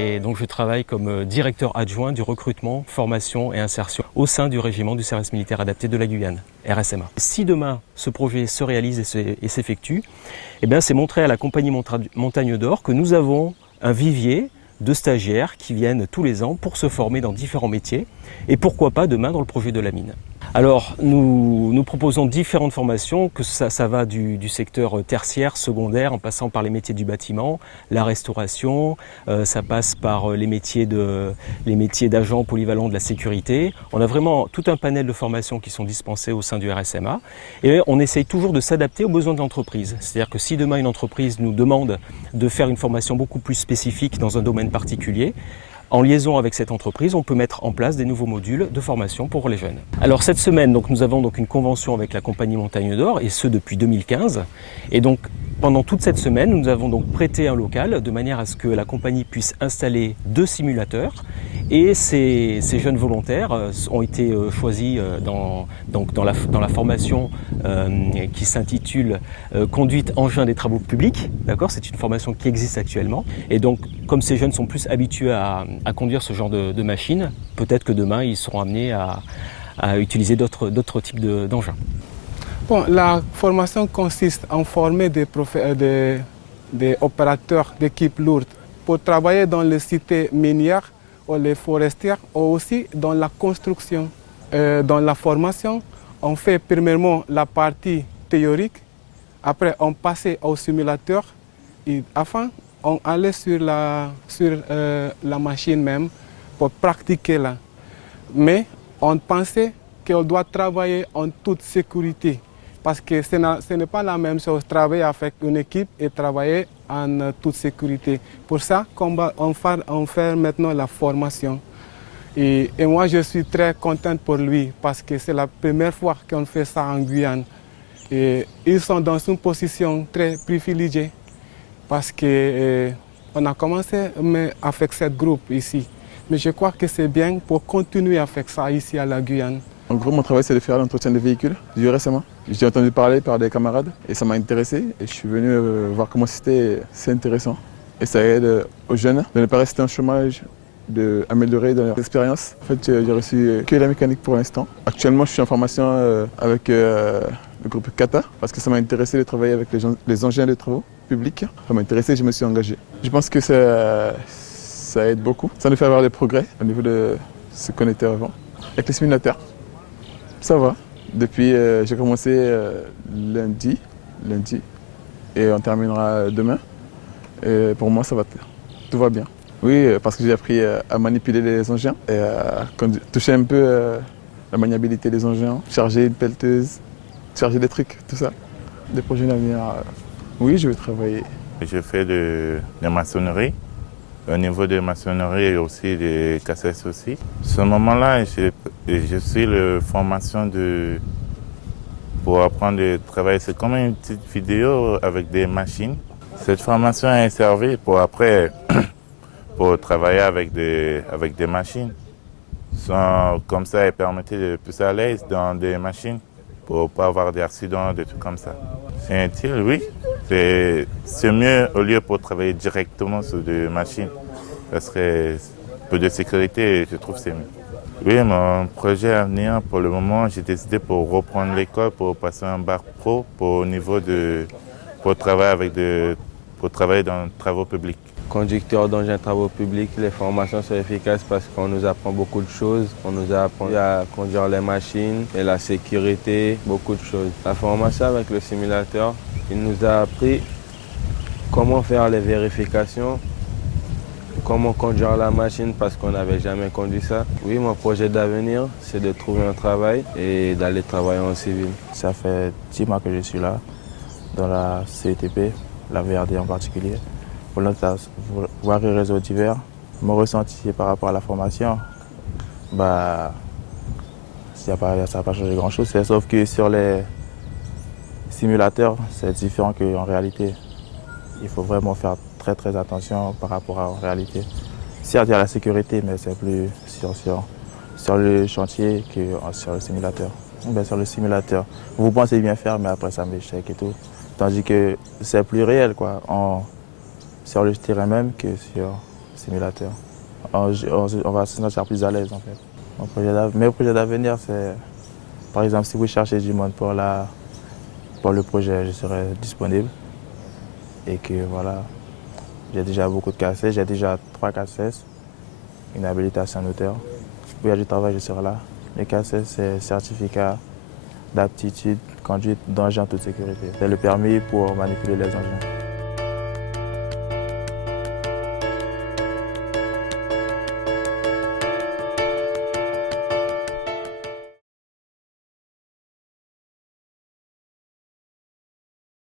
et donc je travaille comme directeur adjoint du recrutement, formation et insertion au sein du régiment du service militaire adapté de la Guyane, RSMA. Si demain ce projet se réalise et s'effectue, c'est montrer à la compagnie Montagne d'Or que nous avons un vivier de stagiaires qui viennent tous les ans pour se former dans différents métiers et pourquoi pas demain dans le projet de la mine. Alors nous proposons différentes formations, que ça va du secteur tertiaire, secondaire, en passant par les métiers du bâtiment, la restauration, ça passe par les métiers d'agents polyvalents de la sécurité. On a vraiment tout un panel de formations qui sont dispensées au sein du RSMA et on essaye toujours de s'adapter aux besoins de l'entreprise. C'est-à-dire que si demain une entreprise nous demande de faire une formation beaucoup plus spécifique dans un domaine particulier, en liaison avec cette entreprise, on peut mettre en place des nouveaux modules de formation pour les jeunes. Alors cette semaine, nous avons une convention avec la compagnie Montagne d'Or, et ce depuis 2015. Et donc pendant toute cette semaine, nous avons donc prêté un local de manière à ce que la compagnie puisse installer 2 simulateurs. Et ces jeunes volontaires ont été choisis dans la formation qui s'intitule Conduite engin des travaux publics. D'accord, c'est une formation qui existe actuellement. Et donc, comme ces jeunes sont plus habitués à conduire ce genre de machine, peut-être que demain, ils seront amenés à utiliser d'autres types d'engins. Bon, la formation consiste en former des opérateurs d'équipes lourdes pour travailler dans les cités minières ou les forestières, ou aussi dans la construction. Dans la formation, on fait premièrement la partie théorique, après on passait au simulateur, et enfin on allait sur la machine même pour pratiquer là. Mais on pensait qu'on doit travailler en toute sécurité, parce que ce n'est pas la même chose travailler avec une équipe et travailler en toute sécurité. Pour ça, on fait maintenant la formation. Et moi, je suis très contente pour lui, parce que c'est la première fois qu'on fait ça en Guyane. Et ils sont dans une position très privilégiée, parce qu'on a commencé avec ce groupe ici. Mais je crois que c'est bien pour continuer avec ça ici à la Guyane. En gros, mon travail, c'est de faire l'entretien des véhicules du RSMA. J'ai entendu parler par des camarades et ça m'a intéressé. Et je suis venu voir comment c'était. C'est intéressant. Et ça aide aux jeunes de ne pas rester en chômage, d'améliorer leur expérience. En fait, j'ai reçu que la mécanique pour l'instant. Actuellement, je suis en formation avec le groupe Kata parce que ça m'a intéressé de travailler avec les engins de travaux publics. Ça m'a intéressé et je me suis engagé. Je pense que ça aide beaucoup. Ça nous fait avoir des progrès au niveau de ce qu'on était avant. Avec les simulateurs, ça va. Depuis, j'ai commencé lundi, et on terminera demain. Et pour moi, ça va, tout va bien. Oui, parce que j'ai appris à manipuler les engins et à toucher un peu la maniabilité des engins, charger une pelleteuse, charger des trucs, tout ça. Des projets d'avenir, oui, je vais travailler. Je fais de maçonnerie. Au niveau de maçonnerie et aussi des cassettes aussi. Ce moment-là, je suis la formation pour apprendre à travailler. C'est comme une petite vidéo avec des machines. Cette formation est servie pour après pour travailler avec des machines. Comme ça, elle permettait de plus à l'aise dans des machines pour ne pas avoir d'accidents, des trucs comme ça. C'est utile, oui. C'est mieux au lieu pour travailler directement sur des machines. Ça serait un peu de sécurité, je trouve que c'est mieux. Oui, mon projet à venir, pour le moment, j'ai décidé pour reprendre l'école, pour passer un bac pro pour travailler dans les travaux publics. Conducteur d'engins travaux publics, les formations sont efficaces parce qu'on nous apprend beaucoup de choses. On nous apprend à conduire les machines et la sécurité, beaucoup de choses. La formation avec le simulateur, il nous a appris comment faire les vérifications, comment conduire la machine parce qu'on n'avait jamais conduit ça. Oui, mon projet d'avenir, c'est de trouver un travail et d'aller travailler en civil. Ça fait 10 mois que je suis là, dans la CETP, la VRD en particulier. Pour notre voir les réseaux divers, mon ressenti par rapport à la formation, ça n'a pas changé grand-chose, sauf que sur les simulateurs, c'est différent qu'en réalité. Il faut vraiment faire très très attention par rapport à la réalité. Certes, il y a la sécurité, mais c'est plus sur le chantier que sur le simulateur. Sur le simulateur, vous pensez bien faire, mais après ça m'échec et tout. Tandis que c'est plus réel, quoi. Sur le terrain même que simulateur. On va se sentir plus à l'aise en fait. Mes projets d'avenir, c'est par exemple si vous cherchez du monde pour le projet, je serai disponible. Et que voilà, j'ai déjà beaucoup de CACES, j'ai déjà 3 CACES, une habilitation notaire. Où il y a du travail, je serai là. Les CACES, c'est certificat d'aptitude, conduite d'engin en toute sécurité. C'est le permis pour manipuler les engins.